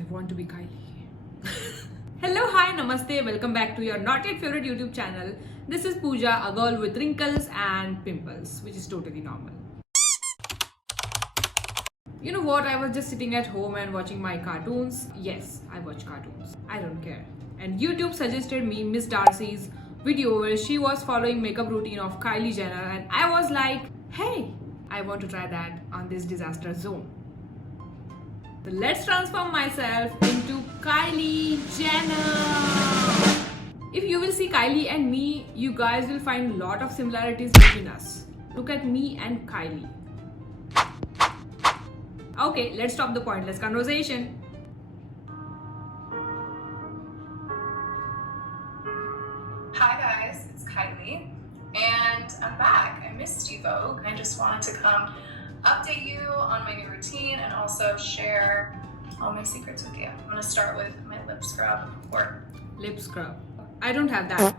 I want to be Kylie. Hello, hi, namaste, welcome back to your not yet favorite YouTube channel. This is Pooja, a girl with wrinkles and pimples, which is totally normal. You know what, I was just sitting at home and watching my cartoons. Yes, I watch cartoons. I don't care. And YouTube suggested me Miss Darcy's video where she was following makeup routine of Kylie Jenner, and I was like, hey, I want to try that on this disaster zone. So let's transform myself into Kylie Jenner. If you will see Kylie and me, you guys will find a lot of similarities between us. Look at me and Kylie. Okay, let's stop the pointless conversation. Hi guys, it's Kylie, and I'm back. I missed you, Vogue. I just wanted to come update you on my new routine and also share all my secrets with you. I'm gonna start with my lip scrub or Lip scrub. I don't have that.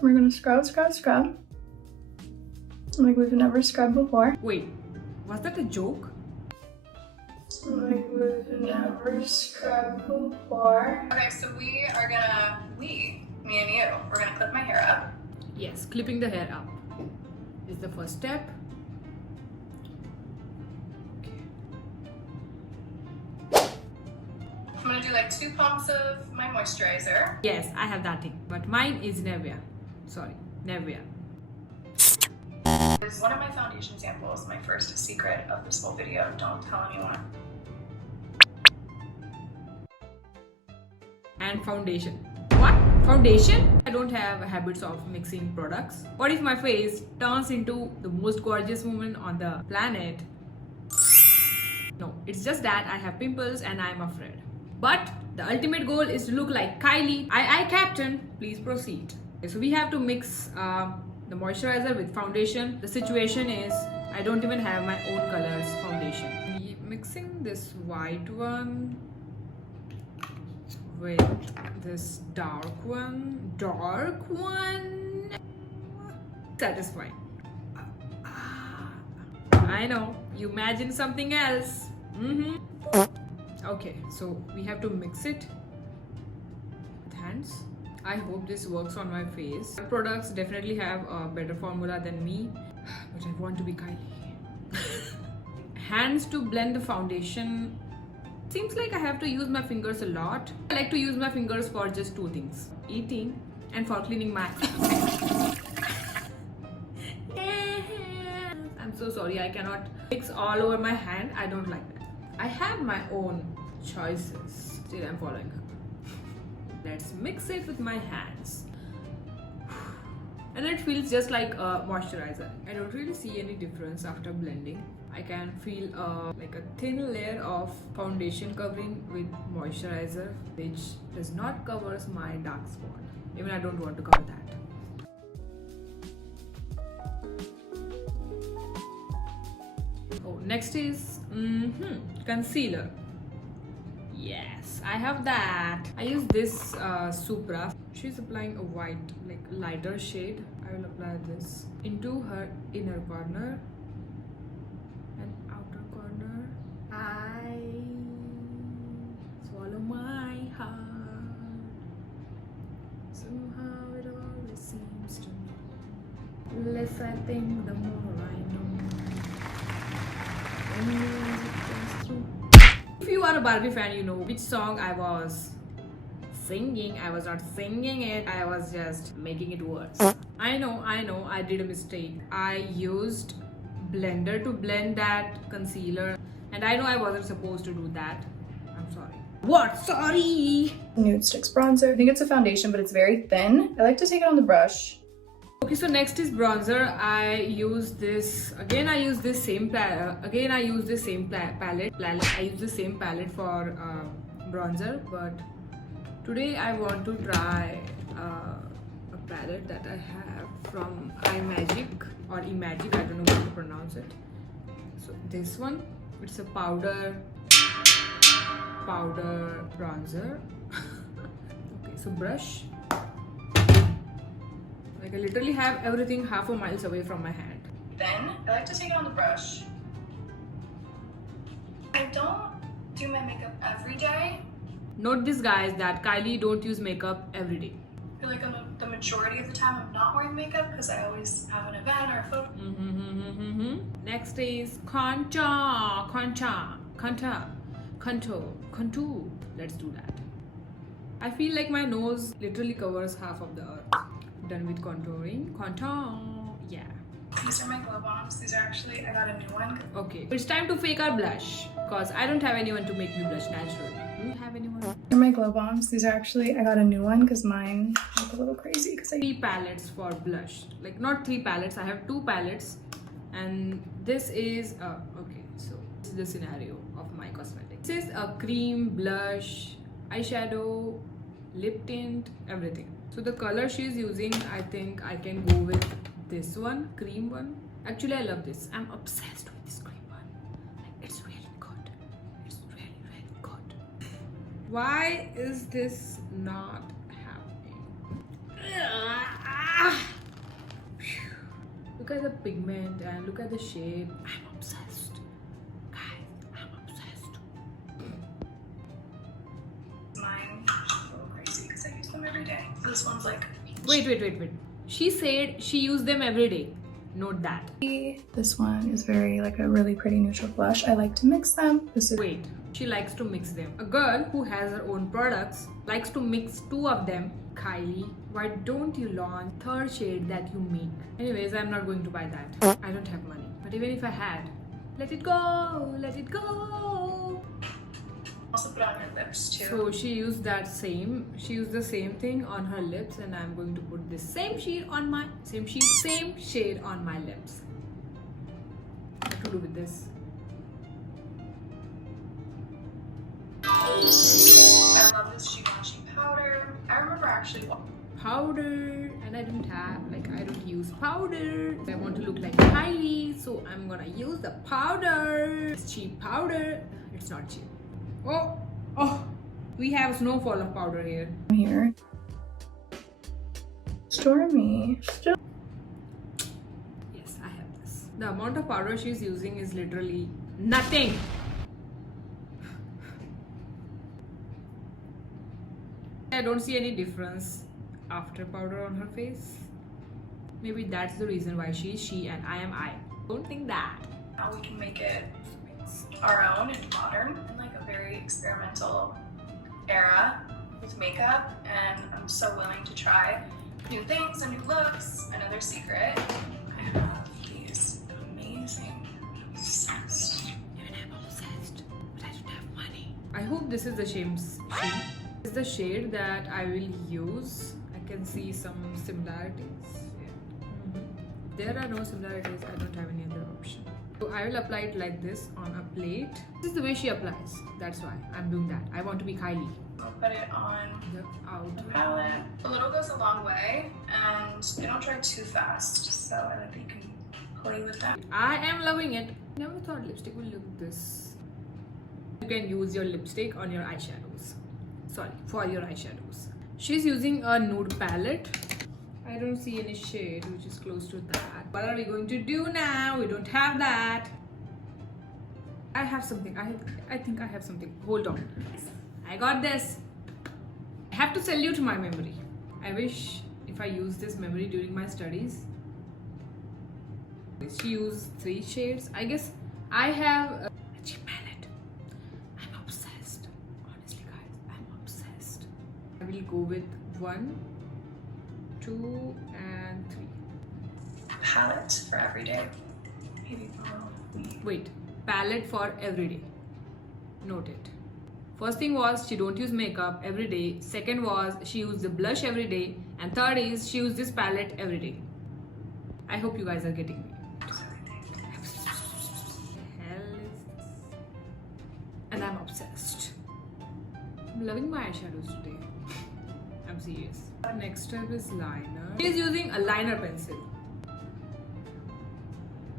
we're gonna scrub like we've never scrubbed before. Wait, was that a joke? Like we've never scrubbed before. Okay, so me and you, we're gonna clip my hair up. Yes, clipping the hair up is the first step. I'm gonna do like 2 pumps of my moisturizer. Yes, I have that thing, but mine is Nivea. Sorry, Nivea. This is one of my foundation samples, my first secret of this whole video. Don't tell anyone. And foundation. What? Foundation? I don't have habits of mixing products. What if my face turns into the most gorgeous woman on the planet? No, it's just that I have pimples and I'm afraid. But the ultimate goal is to look like Kylie. Aye, Captain. Please proceed. Okay, so we have to mix the moisturizer with foundation. The situation is I don't even have my own colors foundation. Mixing this white one with this dark one. Satisfying. I know, you imagine something else. Okay, so we have to mix it with hands. I hope this works on my face. The products definitely have a better formula than me, but I want to be Kylie. Hands to blend the foundation. Seems like I have to use my fingers a lot. I like to use my fingers for just 2 things: eating and for cleaning my I'm so sorry, I cannot mix all over my hand. I don't like that. I have my own choices. Still I'm following her. Let's mix it with my hands. And it feels just like a moisturizer. I don't really see any difference after blending. I can feel like a thin layer of foundation covering with moisturizer, which does not cover my dark spot. Even I don't want to cover that. Oh, next is concealer. Yes, I have that. I use this Supra. She's applying a white, like lighter shade. I will apply this into her inner corner and outer corner. I swallow my heart. Somehow it always seems to me. The less I think, the more I know. If you are a Barbie fan, you know which song I was singing. I was not singing it, I was just making it worse. I know, I did a mistake. I used blender to blend that concealer, and I know I wasn't supposed to do that. I'm sorry. What? Sorry! Nude Sticks bronzer. I think it's a foundation, but it's very thin. I like to take it on the brush. Okay, so next is bronzer. I use this again. I use this same palette. I use the same palette for bronzer, but today I want to try a palette that I have from Imagic or Imagic. I don't know how to pronounce it. So this one, it's a powder bronzer. Okay, so brush. Like I literally have everything half a mile away from my hand. Then I like to take it on the brush. I don't do my makeup every day. Note this, guys, that Kylie don't use makeup every day. I feel like the majority of the time I'm not wearing makeup because I always have an event or a photo. Next is contour. Let's do that. I feel like my nose literally covers half of the earth. Done with contouring. Contour. Yeah. These are my glow bombs. These are actually, I got a new one. Okay. It's time to fake our blush because I don't have anyone to make me blush natural. Do you have anyone? These are my glow bombs. These are actually, I got a new one because mine look a little crazy because I 3 palettes for blush. Like not 3 palettes. I have 2 palettes. And this is, okay. So this is the scenario of my cosmetics. This is a cream, blush, eyeshadow, lip tint, everything. So the color she's using, I think I can go with this one, cream one. Actually, I love this. I'm obsessed with this cream one. Like, it's really good. It's really, really good. Why is this not happening? Look at the pigment and look at the shade. I'm obsessed. Guys, I'm obsessed. Mine a little crazy because I use them every day. This one's like... Wait. She said she used them every day. Note that. This one is very like a really pretty neutral blush. I like to mix them. Wait, she likes to mix them. A girl who has her own products likes to mix 2 of them. Kylie, why don't you launch 3rd shade that you make? Anyways, I'm not going to buy that. I don't have money. But even if I had, let it go, let it go. Also put on my lips too. So she used the same thing on her lips, and I'm going to put this same shade on my same shade on my lips. What to do with this? I love this Givenchy powder. I remember actually Powder, and I don't use powder. I want to look like Kylie, so I'm gonna use the powder. It's cheap powder. It's not cheap. Oh, we have snowfall of powder here. Here. Stormy. Yes, I have this. The amount of powder she's using is literally nothing. I don't see any difference after powder on her face. Maybe that's the reason why she's she and I am I. Don't think that. How we can make it our own and modern in like a very experimental era with makeup, and I'm so willing to try new things and new looks. Another secret, I have these amazing, obsessed. Even I'm obsessed, but I don't have money. I hope this is the shade. This is the shade that I will use. I can see some similarities. Yeah. There are no similarities. I don't have any other option. So I will apply it like this on a plate. This is the way she applies. That's why I'm doing that. I want to be Kylie. I'll put it on The outer palette. A little goes a long way, and they don't dry too fast, so I like that you can play with that. I am loving it. Never thought lipstick would look this. You can use your lipstick on your eyeshadows. Sorry, for your eyeshadows. She's using a nude palette. I don't see any shade which is close to that. What are we going to do now? We don't have that. I have something. I think I have something. Hold on. I got this. I have to salute my memory. I wish if I use this memory during my studies. She used 3 shades. I guess I have a cheap palette. I'm obsessed. Honestly, guys, I'm obsessed. I will go with 1, 2, and 3. Palette for everyday. Maybe a little. Wait, palette for everyday. Note it. First thing was she don't use makeup every day. Second was she used the blush every day. And third is she used this palette every day. I hope you guys are getting me. Hell is this? And I'm obsessed. I'm loving my eyeshadows today. I'm serious. Next step is liner. She is using a liner pencil.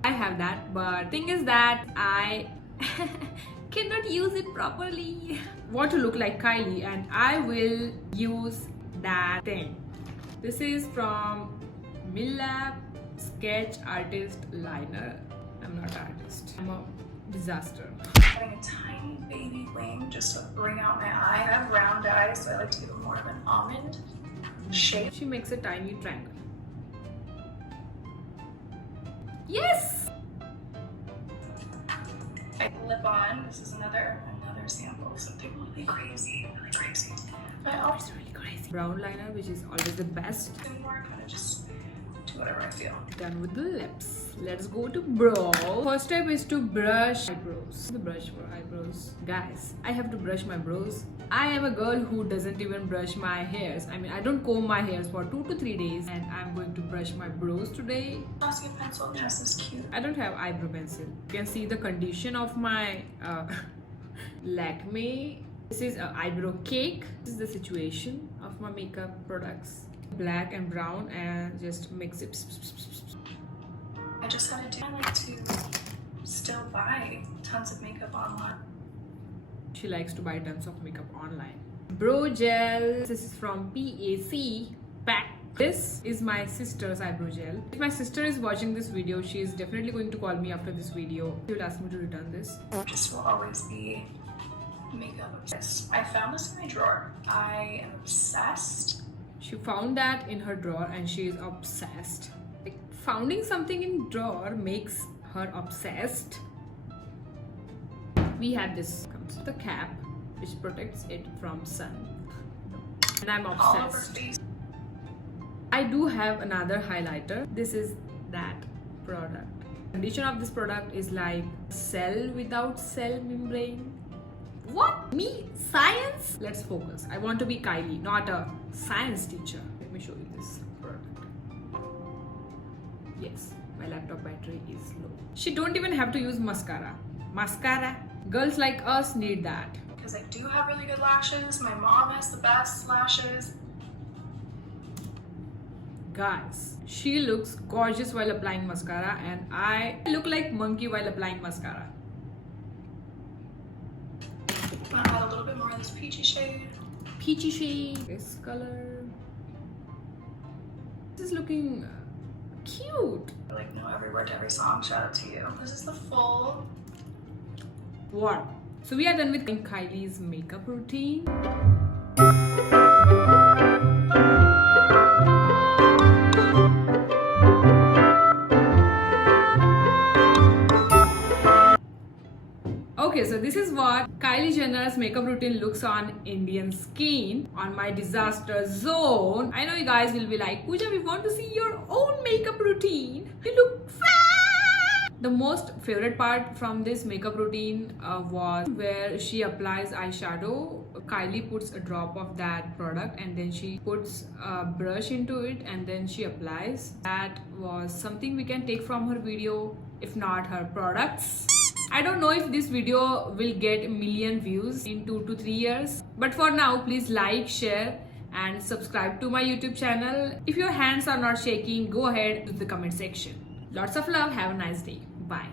I have that, but thing is that I cannot use it properly. Want to look like Kylie, and I will use that thing. This is from Milap Sketch Artist Liner. I'm not an artist. I'm a disaster. having a tiny baby wing just to bring out my eye. I have round eyes, so I like to give it more of an almond shape. She makes a tiny triangle. Yes! Lip on. This is another sample of something really crazy, I always Really crazy. Brown liner, which is always the best. do more, kind of just do whatever I feel. Done with the lips. Let's go to brow. First step is to brush eyebrows. The brush for eyebrows. Guys, I have to brush my brows. I am a girl who doesn't even brush my hairs. I mean, I don't comb my hairs for 2 to 3 days, and I'm going to brush my brows today. Glossy pencil, just as cute. I don't have eyebrow pencil. You can see the condition of my Lakme. This is an eyebrow cake. This is the situation of my makeup products. Black and brown, and just mix it. I just had to do. I like to still buy tons of makeup online. She likes to buy tons of makeup online. Brow gel. This is from PAC. This is my sister's eyebrow gel. If my sister is watching this video, she is definitely going to call me after this video. She will ask me to return this. Just will always be makeup obsessed. I found this in my drawer. I am obsessed. She found that in her drawer and she is obsessed. Like, finding something in drawer makes her obsessed. We have this, comes with a cap which protects it from sun. And I'm All over obsessed. face. I do have another highlighter. This is that product. Condition of this product is like cell without cell membrane. What? Me? Science? Let's focus. I want to be Kylie, not a science teacher. Let me show you this product. Yes, my laptop battery is low. She don't even have to use mascara. Mascara? Girls like us need that. Because I do have really good lashes. My mom has the best lashes. Guys, she looks gorgeous while applying mascara, and I look like monkey while applying mascara. I'm gonna add a little bit more of this peachy shade. Peachy shade. This color. This is looking cute. I like know every word to every song. Shout out to you. This is the full. What? So we are done with Kylie's makeup routine. Okay, so this is what Kylie Jenner's makeup routine looks on Indian skin, on my disaster zone. I know you guys will be like, Pooja, we want to see your own makeup routine. You look fat! The most favorite part from this makeup routine was where she applies eyeshadow. Kylie puts a drop of that product and then she puts a brush into it and then she applies. That was something we can take from her video, if not her products. I don't know if this video will get a million views in 2 to 3 years. But for now, please like, share and subscribe to my YouTube channel. If your hands are not shaking, go ahead to the comment section. Lots of love. Have a nice day. Bye.